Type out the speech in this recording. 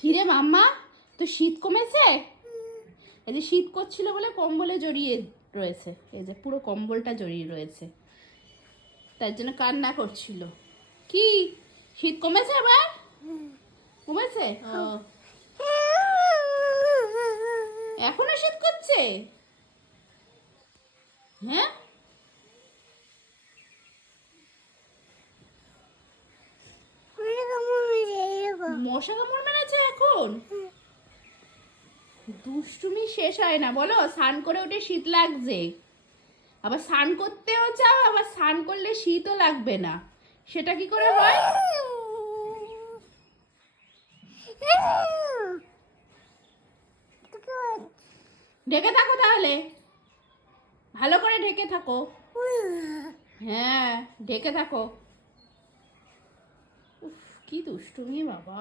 কিরে মাম্মা, তো শীত কমেছে? এই যে শীত করছিল বলে কম্বলে জড়িয়ে রয়েছে, এই যে পুরো কম্বলটা জড়িয়ে রয়েছে, তার জন্য কান্না করছিল। কি শীত কমেছে আবার? কমেছে? ও, এখনো শীত করছে? হ্যাঁ, মশা কামড় মেরেছে এখন? দুষ্টুমি শেষ হয় না বলো। স্নান করে উঠে শীত লাগছে, আবার স্নান করতেও চাও, আবার স্নান করলে শীতও লাগবে না, সেটা কি করে হয়? ঢেকে থাকো তাহলে, ভালো করে ঢেকে থাকো। হ্যাঁ, ঢেকে থাকো। উফ, কি দুষ্টুমি বাবা।